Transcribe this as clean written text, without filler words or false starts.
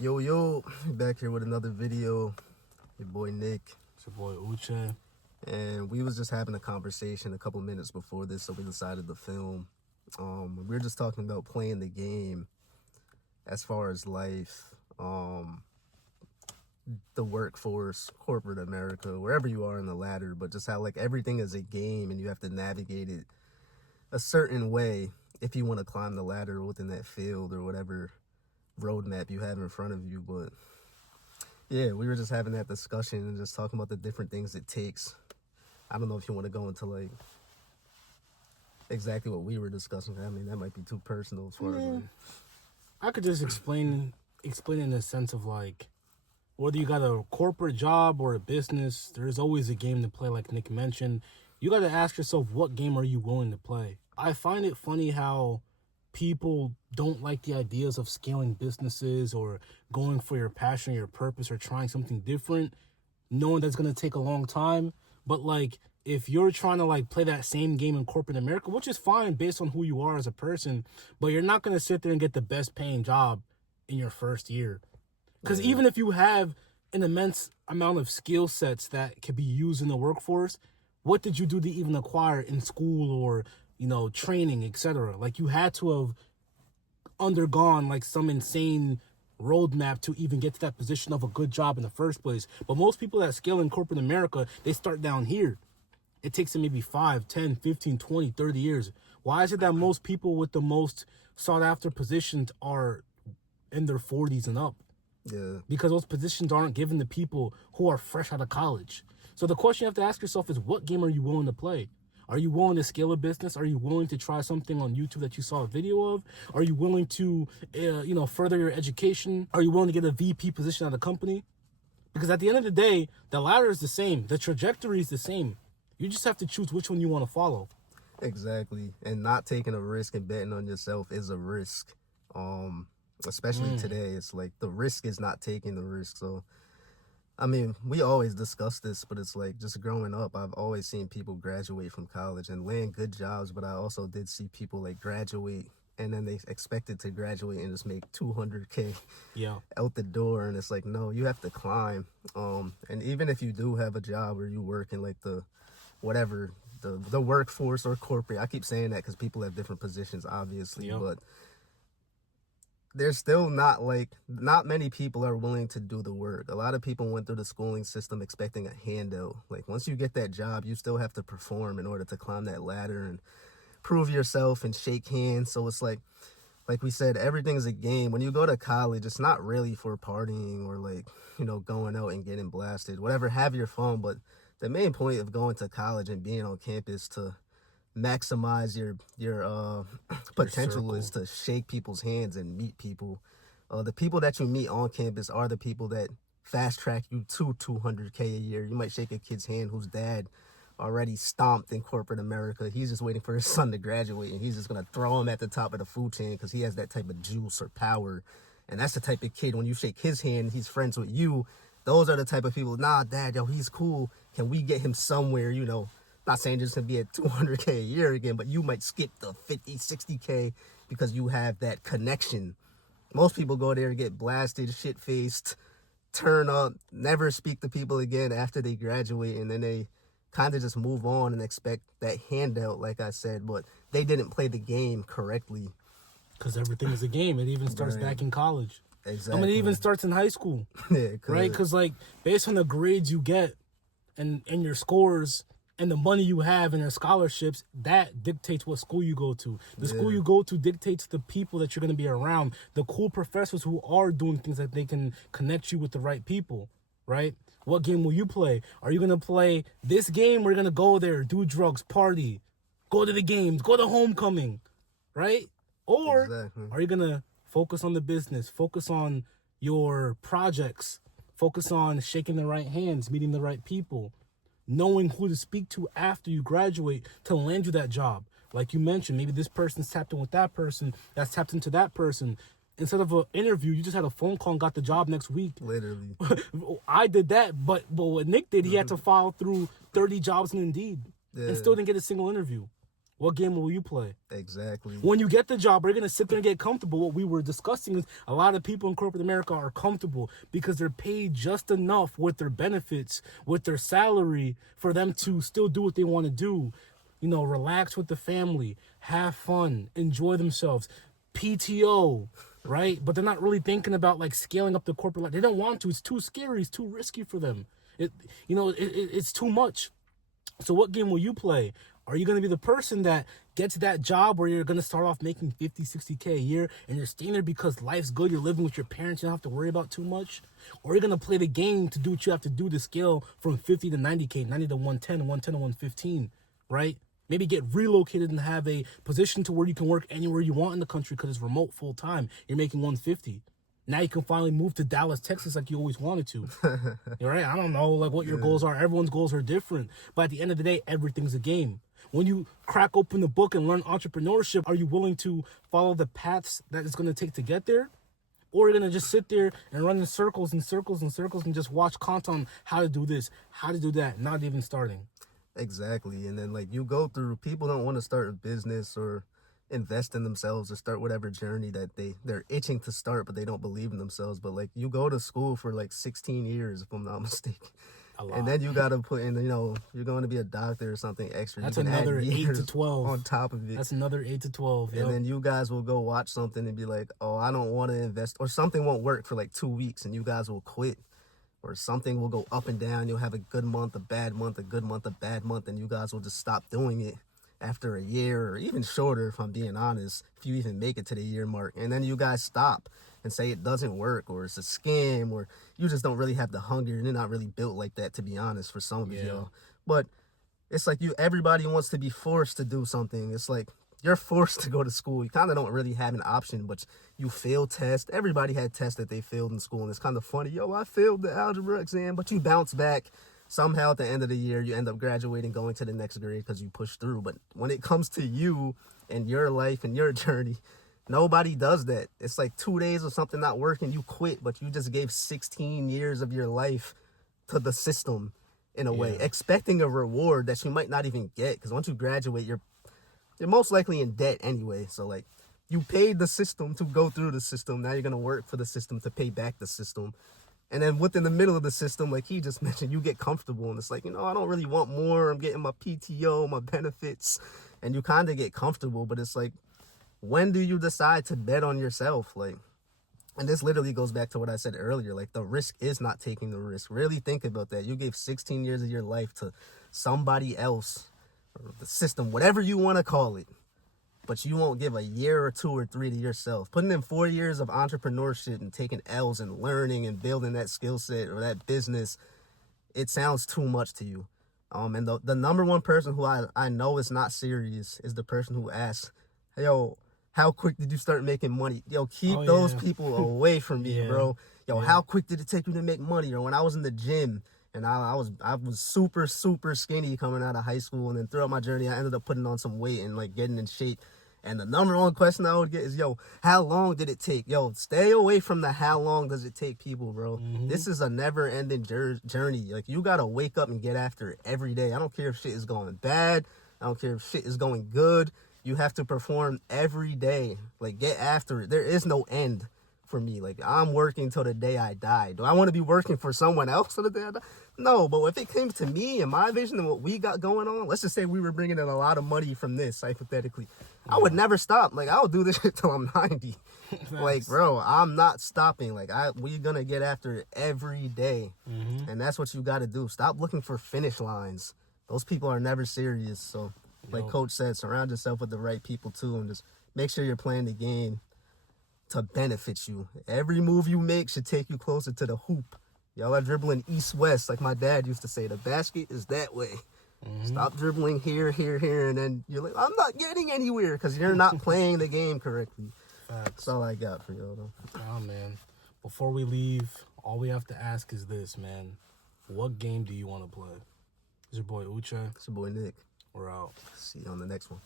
Yo, back here with another video. Your boy Nick. It's your boy Uche. And we was just having a conversation a couple minutes before this, so we decided to film. We were just talking about playing the game as far as life, the workforce, corporate America, wherever you are in the ladder, but just how like everything is a game and you have to navigate it a certain way if you want to climb the ladder within that field or whatever roadmap you have in front of you. But yeah, we were just having that discussion and just talking about the different things it takes. I don't know if you want to go into like exactly what we were discussing. I mean, that might be too personal as far as like, I could just explain in the sense of like, whether you got a corporate job or a business, there's always a game to play, like Nick mentioned. You got to ask yourself, what game are you willing to play? I find it funny how people don't like the ideas of scaling businesses or going for your passion, your purpose, or trying something different, knowing that's going to take a long time. But like, if you're trying to like play that same game in corporate America, which is fine based on who you are as a person, but you're not going to sit there and get the best paying job in your first year. Because even if you have an immense amount of skill sets that can be used in the workforce, what did you do to even acquire in school or, training, etc.? Like, you had to have undergone like some insane roadmap to even get to that position of a good job in the first place. But most people that scale in corporate America, they start down here. It takes them maybe 5, 10, 15, 20, 30 years. Why is it that most people with the most sought after positions are in their 40s and up? yeah, Because those positions aren't given to people who are fresh out of college. So the question you have to ask yourself is, what game are you willing to play? Are you willing to scale a business? Are you willing to try something on YouTube that you saw a video of? Are you willing to, further your education? Are you willing to get a VP position at a company? Because at the end of the day, the ladder is the same. The trajectory is the same. You just have to choose which one you want to follow. exactly. And not taking a risk and betting on yourself is a risk. Especially today, it's like the risk is not taking the risk. So, I mean, we always discuss this, but it's like just growing up, I've always seen people graduate from college and land good jobs, but I also did see people like graduate and then they expected to graduate and just make 200K out the door. And it's like, no, you have to climb. And even if you do have a job or you work in like the whatever, the workforce or corporate, I keep saying that because people have different positions, obviously, but there's still not many people are willing to do the work. A lot of people went through the schooling system expecting a handout. Like, once you get that job, you still have to perform in order to climb that ladder and prove yourself and shake hands. So it's like we said, everything's a game. When you go to college, it's not really for partying or like, going out and getting blasted. Whatever, have your fun. But the main point of going to college and being on campus to maximize your potential is to shake people's hands and meet people. The people that you meet on campus are the people that fast track you to 200K a year. You might shake a kid's hand whose dad already stomped in corporate America. He's just waiting for his son to graduate, and he's just gonna throw him at the top of the food chain because he has that type of juice or power. And that's the type of kid, when you shake his hand, he's friends with you. Those are the type of people, nah, dad, yo, he's cool. Can we get him somewhere, Not saying just to be at 200K a year again, but you might skip the 50, 60K because you have that connection. Most people go there and get blasted, shit-faced, turn up, never speak to people again after they graduate, and then they kind of just move on and expect that handout, like I said, but they didn't play the game correctly. Because everything is a game. It even starts back in college. Exactly. I mean, it even starts in high school. Yeah, right? Because, like, based on the grades you get and your scores and the money you have and your scholarships, that dictates what school you go to. The school you go to dictates the people that you're going to be around, the cool professors who are doing things that they can connect you with the right people, right? What game will you play? Are you going to play this game? We're going to go there, do drugs, party, go to the games, go to homecoming, right? Or are you going to focus on the business, focus on your projects, focus on shaking the right hands, meeting the right people, knowing who to speak to after you graduate to land you that job? Like you mentioned, maybe this person's tapped in with that person, that's tapped into that person. Instead of an interview, you just had a phone call and got the job next week. Literally. I did that, but what Nick did, he had to file through 30 jobs in Indeed and still didn't get a single interview. What game will you play? Exactly. When you get the job, are you going to sit there and get comfortable? What we were discussing is a lot of people in corporate America are comfortable because they're paid just enough with their benefits, with their salary, for them to still do what they want to do. You know, relax with the family, have fun, enjoy themselves, PTO, right? But they're not really thinking about like scaling up the corporate life. They don't want to. It's too scary. It's too risky for them. It's too much. So what game will you play? Are you going to be the person that gets that job where you're going to start off making 50, 60K a year and you're staying there because life's good, you're living with your parents, you don't have to worry about too much? Or are you going to play the game to do what you have to do to scale from 50 to 90K, 90 to 110, 110 to 115, right? Maybe get relocated and have a position to where you can work anywhere you want in the country because it's remote full time. You're making 150. Now you can finally move to Dallas, Texas like you always wanted to. You're right. I don't know like what your goals are. Everyone's goals are different. But at the end of the day, everything's a game. When you crack open the book and learn entrepreneurship, are you willing to follow the paths that it's going to take to get there? Or are you going to just sit there and run in circles and circles and circles and just watch content on how to do this, how to do that, not even starting? Exactly. And then like you go through, people don't want to start a business or invest in themselves or start whatever journey that they're itching to start, but they don't believe in themselves. But like you go to school for like 16 years, if I'm not mistaken. And then you got to put in, you're going to be a doctor or something extra. That's you can another add 8 years to 12 on top of it. That's another 8 to 12. Yep. And then you guys will go watch something and be like, oh, I don't want to invest, or something won't work for like 2 weeks and you guys will quit, or something will go up and down. You'll have a good month, a bad month, a good month, a bad month, and you guys will just stop doing it after a year or even shorter, if I'm being honest, if you even make it to the year mark. And then you guys stop and say it doesn't work, or it's a scam, or you just don't really have the hunger and you're not really built like that, to be honest, for some of y'all. But it's like everybody wants to be forced to do something. It's like you're forced to go to school. You kind of don't really have an option, but you fail tests. Everybody had tests that they failed in school, and it's kind of funny. Yo, I failed the algebra exam, but you bounce back. Somehow at the end of the year, you end up graduating, going to the next grade because you pushed through. But when it comes to you and your life and your journey, nobody does that. It's like 2 days of something not working, you quit, but you just gave 16 years of your life to the system in a way, expecting a reward that you might not even get, because once you graduate, you're most likely in debt anyway. So like you paid the system to go through the system. Now you're going to work for the system to pay back the system. And then within the middle of the system, like he just mentioned, you get comfortable and it's like, I don't really want more. I'm getting my PTO, my benefits, and you kind of get comfortable. But it's like, when do you decide to bet on yourself? Like, and this literally goes back to what I said earlier. Like, the risk is not taking the risk. Really think about that. You gave 16 years of your life to somebody else, or the system, whatever you want to call it. But you won't give a year or 2 or 3 to yourself. Putting in 4 years of entrepreneurship and taking L's and learning and building that skill set or that business, it sounds too much to you. And the number one person who I know is not serious is the person who asks, hey, yo, how quick did you start making money? Yo, keep those people away from me, bro. Yo, how quick did it take you to make money? Or when I was in the gym and I was super, super skinny coming out of high school, and then throughout my journey, I ended up putting on some weight and like getting in shape. And the number one question I would get is, yo, how long did it take? Yo, stay away from the how long does it take people, bro. This is a never-ending journey. Like, you got to wake up and get after it every day. I don't care if shit is going bad. I don't care if shit is going good. You have to perform every day. Like, get after it. There is no end for me. Like, I'm working till the day I die. Do I want to be working for someone else till the day I die? No, but if it came to me and my vision and what we got going on, let's just say we were bringing in a lot of money from this, hypothetically, I would never stop. Like, I'll do this shit till I'm 90. Like, bro, I'm not stopping. Like, we're gonna get after it every day. And that's what you got to do. Stop looking for finish lines. Those people are never serious. So, like Coach said, surround yourself with the right people too, and just make sure you're playing the game to benefit you. Every move you make should take you closer to the hoop. Y'all are dribbling east-west, like my dad used to say. The basket is that way. Stop dribbling here, here, here, and then you're like, I'm not getting anywhere because you're not playing the game correctly. That's all I got for y'all, though. Oh, man. Before we leave, all we have to ask is this, man. What game do you want to play? It's your boy Uche. It's your boy Nick. We're out. See you on the next one.